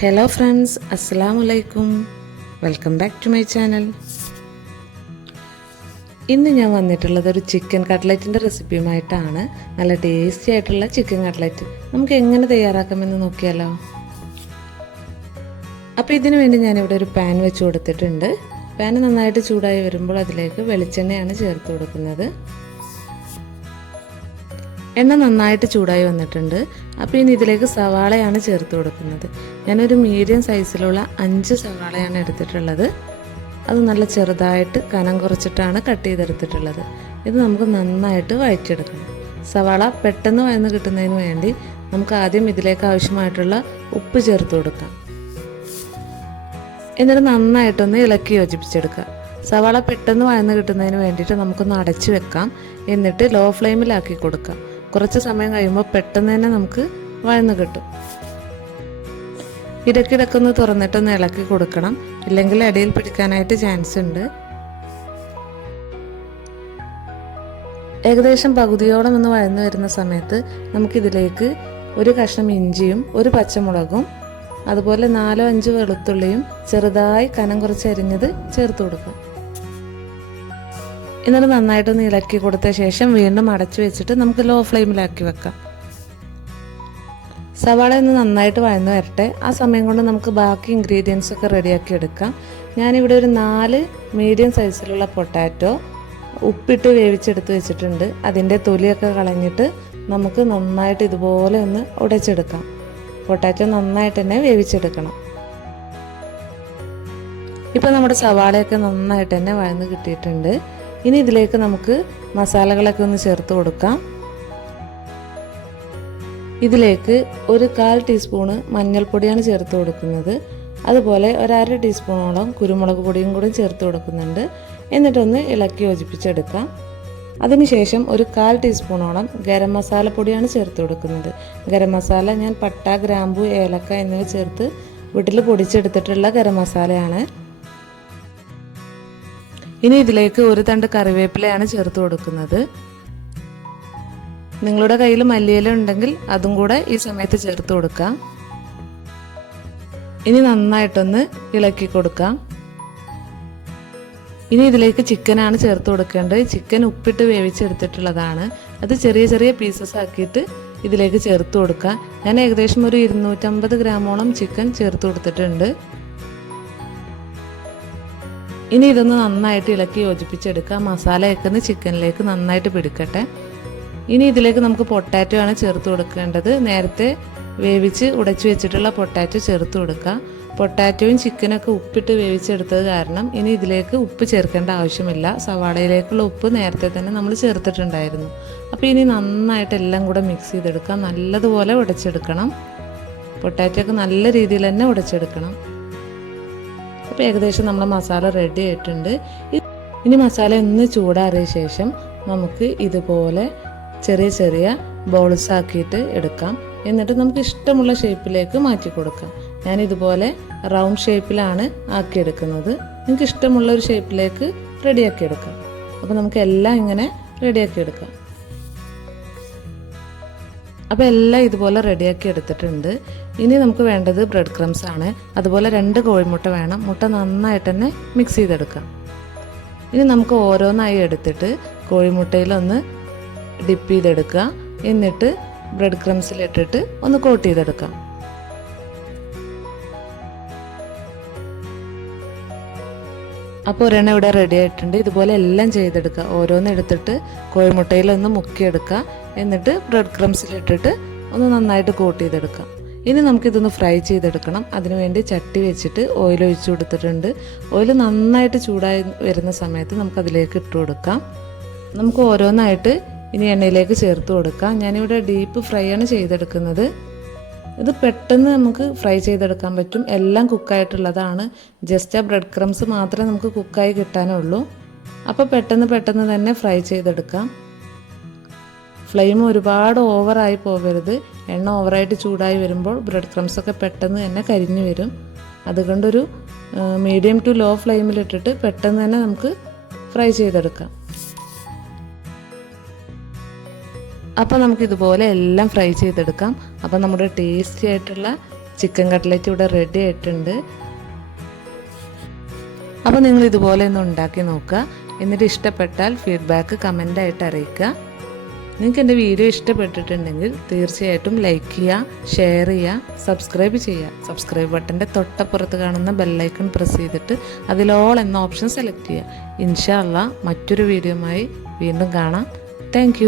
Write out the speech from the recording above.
Hello friends, അസ്സലാമു അലൈക്കും. Welcome back to my channel. ഇന്ന് ഞാൻ വന്നിട്ടുള്ളത് ഒരു ചിക്കൻ കട്ട്ലറ്റിൻ്റെ റെസിപ്പിയുമായിട്ടാണ്. നല്ല ടേസ്റ്റി ആയിട്ടുള്ള ചിക്കൻ കട്ട്ലറ്റ് നമുക്ക് എങ്ങനെ തയ്യാറാക്കാമെന്ന് നോക്കിയാലോ. അപ്പോൾ ഇതിനു വേണ്ടി ഞാനിവിടെ ഒരു പാൻ വെച്ച് കൊടുത്തിട്ടുണ്ട്. പാൻ നന്നായിട്ട് ചൂടായി വരുമ്പോൾ അതിലേക്ക് വെളിച്ചെണ്ണയാണ് ചേർത്ത് കൊടുക്കുന്നത്. എണ്ണ നന്നായിട്ട് ചൂടായി വന്നിട്ടുണ്ട്. അപ്പോൾ ഇനി ഇതിലേക്ക് സവാളയാണ് ചേർത്ത് കൊടുക്കുന്നത്. ഞാനൊരു മീഡിയം സൈസിലുള്ള 5 സവാളയാണ് എടുത്തിട്ടുള്ളത്. അത് നല്ല ചെറുതായിട്ട് കനം കുറച്ചിട്ടാണ് കട്ട് ചെയ്തെടുത്തിട്ടുള്ളത്. ഇത് നമുക്ക് നന്നായിട്ട് വഴറ്റിയെടുക്കണം. സവാള പെട്ടെന്ന് വഴന്ന് കിട്ടുന്നതിന് വേണ്ടി നമുക്ക് ആദ്യം ഇതിലേക്ക് ആവശ്യമായിട്ടുള്ള ഉപ്പ് ചേർത്ത് കൊടുക്കാം. എന്നിട്ട് നന്നായിട്ടൊന്ന് ഇളക്കി യോജിപ്പിച്ചെടുക്കുക. സവാള പെട്ടെന്ന് വഴന്ന് കിട്ടുന്നതിന് വേണ്ടിയിട്ട് നമുക്കൊന്ന് അടച്ചു വെക്കാം. എന്നിട്ട് ലോ ഫ്ലെയിമിലാക്കി കൊടുക്കാം. കുറച്ച് സമയം കഴിയുമ്പോൾ പെട്ടെന്ന് തന്നെ നമുക്ക് വഴന്ന് കിട്ടും. ഇടയ്ക്കിടയ്ക്കൊന്ന് തുറന്നിട്ടൊന്ന് ഇളക്കി കൊടുക്കണം, ഇല്ലെങ്കിൽ അടിയിൽ പിടിക്കാനായിട്ട് ചാൻസ് ഉണ്ട്. ഏകദേശം പകുതിയോളം ഒന്ന് വഴന്നു വരുന്ന സമയത്ത് നമുക്കിതിലേക്ക് ഒരു കഷ്ണം ഇഞ്ചിയും ഒരു പച്ചമുളകും അതുപോലെ 4-5 വെളുത്തുള്ളിയും ചെറുതായി കനം കുറച്ച് അരിഞ്ഞത് ചേർത്ത് കൊടുക്കാം. എന്നിട്ട് നന്നായിട്ടൊന്ന് ഇളക്കി കൊടുത്ത ശേഷം വീണ്ടും അടച്ചു വെച്ചിട്ട് നമുക്ക് ലോ ഫ്ലെയിമിലാക്കി വെക്കാം. സവാള ഒന്ന് നന്നായിട്ട് വഴന്നു വരട്ടെ. ആ സമയം കൊണ്ട് നമുക്ക് ബാക്കി ഇൻഗ്രീഡിയൻസ് ഒക്കെ റെഡിയാക്കി എടുക്കാം. ഞാനിവിടെ ഒരു 4 മീഡിയം സൈസിലുള്ള പൊട്ടാറ്റോ ഉപ്പിട്ട് വേവിച്ചെടുത്ത് വെച്ചിട്ടുണ്ട്. അതിൻ്റെ തൊലിയൊക്കെ കളഞ്ഞിട്ട് നമുക്ക് നന്നായിട്ട് ഇതുപോലെ ഒന്ന് ഉടച്ചെടുക്കാം. പൊട്ടാറ്റോ നന്നായിട്ട് തന്നെ വേവിച്ചെടുക്കണം. ഇപ്പോൾ നമ്മുടെ സവാളയൊക്കെ നന്നായിട്ട് തന്നെ വഴന്ന് കിട്ടിയിട്ടുണ്ട്. ഇനി ഇതിലേക്ക് നമുക്ക് മസാലകളൊക്കെ ഒന്ന് ചേർത്ത് കൊടുക്കാം. ഇതിലേക്ക് ഒരു 1/4 ടീസ്പൂണ് മഞ്ഞൾപ്പൊടിയാണ് ചേർത്ത് കൊടുക്കുന്നത്. അതുപോലെ ഒരു 1/2 ടീസ്പൂണോളം കുരുമുളക് പൊടിയും കൂടി ചേർത്ത് കൊടുക്കുന്നുണ്ട്. എന്നിട്ടൊന്ന് ഇളക്കി യോജിപ്പിച്ചെടുക്കാം. അതിനുശേഷം ഒരു 1/4 ടീസ്പൂണോളം ഗരം മസാല പൊടിയാണ് ചേർത്ത് കൊടുക്കുന്നത്. ഗരം മസാല ഞാൻ പട്ട, ഗ്രാമ്പു, ഏലക്ക എന്നിവ ചേർത്ത് വീട്ടിൽ പൊടിച്ചെടുത്തിട്ടുള്ള ഗരം മസാലയാണ്. ഇനി ഇതിലേക്ക് ഒരു തണ്ട് കറിവേപ്പിലയാണ് ചേർത്ത് കൊടുക്കുന്നത്. നിങ്ങളുടെ കയ്യിൽ മല്ലിയില ഉണ്ടെങ്കിൽ അതും കൂടെ ഈ സമയത്ത് ചേർത്ത് കൊടുക്കാം. ഇനി നന്നായിട്ടൊന്ന് ഇളക്കി കൊടുക്കാം. ഇനി ഇതിലേക്ക് ചിക്കനാണ് ചേർത്ത് കൊടുക്കേണ്ടത്. ചിക്കൻ ഉപ്പിട്ട് വേവിച്ചെടുത്തിട്ടുള്ളതാണ്. അത് ചെറിയ ചെറിയ പീസസ് ആക്കിയിട്ട് ഇതിലേക്ക് ചേർത്ത് കൊടുക്കാം. ഞാൻ ഏകദേശം ഒരു 250 ഗ്രാമോളം ചിക്കൻ ചേർത്ത് കൊടുത്തിട്ടുണ്ട്. ഇനി ഇതൊന്ന് നന്നായിട്ട് ഇളക്കി യോജിപ്പിച്ചെടുക്കാം. മസാലയൊക്കെ ഒന്ന് ചിക്കനിലേക്ക് നന്നായിട്ട് പിടിക്കട്ടെ. ഇനി ഇതിലേക്ക് നമുക്ക് പൊട്ടാറ്റോ ആണ് ചേർത്ത് കൊടുക്കേണ്ടത്. നേരത്തെ വേവിച്ച് ഉടച്ചു വെച്ചിട്ടുള്ള പൊട്ടാറ്റോ ചേർത്ത് കൊടുക്കുക. പൊട്ടാറ്റോയും ചിക്കനൊക്കെ ഉപ്പിട്ട് വേവിച്ചെടുത്തത് കാരണം ഇനി ഇതിലേക്ക് ഉപ്പ് ചേർക്കേണ്ട ആവശ്യമില്ല. സവാളയിലേക്കുള്ള ഉപ്പ് നേരത്തെ തന്നെ നമ്മൾ ചേർത്തിട്ടുണ്ടായിരുന്നു. അപ്പോൾ ഇനി നന്നായിട്ട് എല്ലാം കൂടെ മിക്സ് ചെയ്തെടുക്കാം. നല്ലതുപോലെ ഉടച്ചെടുക്കണം. പൊട്ടാറ്റോ ഒക്കെ നല്ല രീതിയിൽ തന്നെ ഉടച്ചെടുക്കണം. അപ്പോൾ ഏകദേശം നമ്മുടെ മസാല റെഡി ആയിട്ടുണ്ട്. ഇനി മസാല ഒന്ന് ചൂടാറിയ ശേഷം നമുക്ക് ഇതുപോലെ ചെറിയ ചെറിയ ബോൾസ് ആക്കിയിട്ട് എടുക്കാം. എന്നിട്ട് നമുക്ക് ഇഷ്ടമുള്ള ഷേപ്പിലേക്ക് മാറ്റി കൊടുക്കാം. ഞാൻ ഇതുപോലെ റൗണ്ട് ഷേപ്പിലാണ് ആക്കിയെടുക്കുന്നത്. നിങ്ങൾക്ക് ഇഷ്ടമുള്ള ഒരു ഷേപ്പിലേക്ക് റെഡിയാക്കി എടുക്കാം. അപ്പോൾ നമുക്ക് എല്ലാം ഇങ്ങനെ റെഡിയാക്കി എടുക്കാം. അപ്പോൾ എല്ലാം ഇതുപോലെ റെഡിയാക്കി എടുത്തിട്ടുണ്ട്. ഇനി നമുക്ക് വേണ്ടത് ബ്രെഡ് ക്രംസ് ആണ്. അതുപോലെ 2 കോഴിമുട്ട വേണം. മുട്ട നന്നായിട്ട് തന്നെ മിക്സ് ചെയ്തെടുക്കാം. ഇനി നമുക്ക് ഓരോന്നായി എടുത്തിട്ട് കോഴിമുട്ടയിലൊന്ന് ഡിപ്പ് ചെയ്തെടുക്കുക. എന്നിട്ട് ബ്രെഡ് ക്രംസിലിട്ടിട്ട് ഒന്ന് കോട്ട് ചെയ്തെടുക്കാം. അപ്പോൾ ഒരെണ്ണം ഇവിടെ റെഡി ആയിട്ടുണ്ട്. ഇതുപോലെ എല്ലാം ചെയ്തെടുക്കുക. ഓരോന്ന് എടുത്തിട്ട് കോഴിമുട്ടയിലൊന്ന് മുക്കിയെടുക്കുക. എന്നിട്ട് ബ്രെഡ് ക്രംസിലിട്ടിട്ട് ഒന്ന് നന്നായിട്ട് കോട്ട് ചെയ്തെടുക്കാം. ഇനി നമുക്കിതൊന്ന് ഫ്രൈ ചെയ്തെടുക്കണം. അതിനുവേണ്ടി ചട്ടി വെച്ചിട്ട് ഓയിൽ ഒഴിച്ചു കൊടുത്തിട്ടുണ്ട്. ഓയിൽ നന്നായിട്ട് ചൂടായി വരുന്ന സമയത്ത് നമുക്കതിലേക്ക് ഇട്ട് കൊടുക്കാം. നമുക്ക് ഓരോന്നായിട്ട് ഇനി എണ്ണയിലേക്ക് ചേർത്ത് കൊടുക്കാം. ഞാനിവിടെ ഡീപ്പ് ഫ്രൈ ആണ് ചെയ്തെടുക്കുന്നത്. ഇത് പെട്ടെന്ന് നമുക്ക് ഫ്രൈ ചെയ്തെടുക്കാൻ പറ്റും. എല്ലാം കുക്കായിട്ടുള്ളതാണ്. ജസ്റ്റ് ആ ബ്രെഡ് ക്രംസ് മാത്രമേ നമുക്ക് കുക്കായി കിട്ടാനുള്ളൂ. അപ്പോൾ പെട്ടെന്ന് തന്നെ ഫ്രൈ ചെയ്തെടുക്കാം. ഫ്ലെയിം ഒരുപാട് ഓവറായി പോകരുത്. എണ്ണ ഓവറായിട്ട് ചൂടായി വരുമ്പോൾ ബ്രെഡ് ക്രംസ് ഒക്കെ പെട്ടെന്ന് തന്നെ കരിഞ്ഞു വരും. അതുകൊണ്ടൊരു മീഡിയം ടു ലോ ഫ്ലെയിമിലിട്ടിട്ട് പെട്ടെന്ന് തന്നെ നമുക്ക് ഫ്രൈ ചെയ്തെടുക്കാം. അപ്പോൾ നമുക്കിതുപോലെ എല്ലാം ഫ്രൈ ചെയ്തെടുക്കാം. അപ്പോൾ നമ്മുടെ ടേസ്റ്റി ആയിട്ടുള്ള ചിക്കൻ കട്ട്ലറ്റ് ഇവിടെ റെഡി ആയിട്ടുണ്ട്. അപ്പോൾ നിങ്ങൾ ഇതുപോലെ ഒന്ന് ഉണ്ടാക്കി നോക്കുക. എന്നിട്ട് ഇഷ്ടപ്പെട്ടാൽ ഫീഡ്ബാക്ക് കമൻ്റായിട്ട് അറിയിക്കുക. നിങ്ങൾക്ക് എൻ്റെ വീഡിയോ ഇഷ്ടപ്പെട്ടിട്ടുണ്ടെങ്കിൽ തീർച്ചയായിട്ടും ലൈക്ക് ചെയ്യുക, ഷെയർ ചെയ്യുക, സബ്സ്ക്രൈബ് ചെയ്യുക. സബ്സ്ക്രൈബ് ബട്ടൻ്റെ തൊട്ടപ്പുറത്ത് കാണുന്ന ബെല്ലൈക്കൺ പ്രസ് ചെയ്തിട്ട് അതിൽ ഓൾ എന്ന ഓപ്ഷൻ സെലക്ട് ചെയ്യുക. ഇൻഷാ അല്ലാഹ് മറ്റൊരു വീഡിയോയുമായി വീണ്ടും കാണാം. താങ്ക്